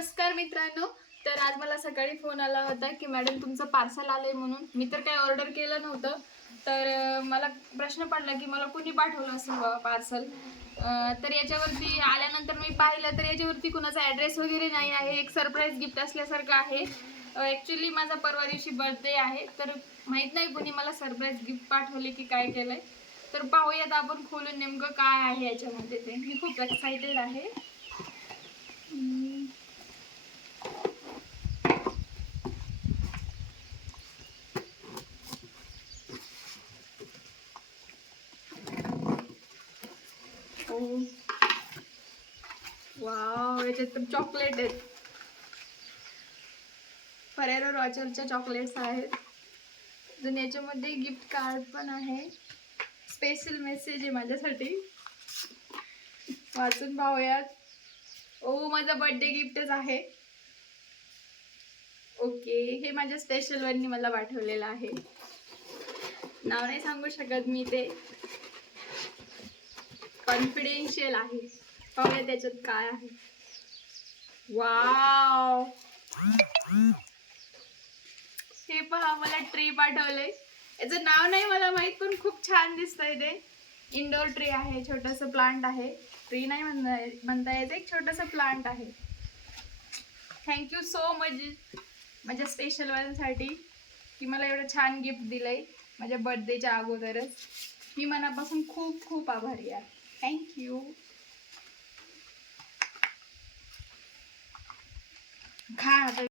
नमस्कार मित्रांनो. तर आज मला सकाळी फोन आला होता की मॅडम तुमचं पार्सल आलंय म्हणून. मी तर काही ऑर्डर केलं नव्हतं. तर मला प्रश्न पडला की मला कोणी पाठवलं असेल बाबा पार्सल. तर याच्यावरती आल्यानंतर मी पाहिलं तर याच्यावरती कुणाचा ॲड्रेस वगैरे नाही आहे. एक सरप्राईज गिफ्ट असल्यासारखं आहे. ॲक्च्युली माझा परवा दिवशी बर्थडे आहे. तर माहीत नाही कोणी मला सरप्राईज गिफ्ट पाठवले की काय केलंय. तर पाहूयात आपण खोलून नेमकं काय आहे याच्यामध्ये ते. मी खूप एक्साइटेड आहे. वाव, याच्यात तर चॉकलेट आहेत. फरेरो रॉचरच्या चॉकलेट्स आहेत. अजून याच्यामध्ये गिफ्ट कार्ड पण आहे. स्पेशल मेसेज आहे माझ्यासाठी. वाचून पाहूयात. माझा बर्थडे गिफ्टच आहे. ओके, हे माझ्या स्पेशल वननी मला पाठवलेलं आहे. नाव नाही सांगू शकत मी, ते कॉन्फिडेन्शियल आहे. पाहूया त्याच्यात काय आहे. वाव, हे पहा, मला ट्री पाठवलंय. याचं नाव नाही मला माहित, पण खूप छान दिसतंय ते. इंडोर ट्री आहे, छोटंसं प्लांट आहे. ट्री नाही म्हणता येत, एक छोटंसं प्लांट आहे. थँक्यू सो मच माझ्या स्पेशल वनसाठी की मला एवढं छान गिफ्ट दिलंय माझ्या बर्थडेच्या अगोदरच. मी मनापासून खूप खूप आभारी आहे. थँक्यू. खा.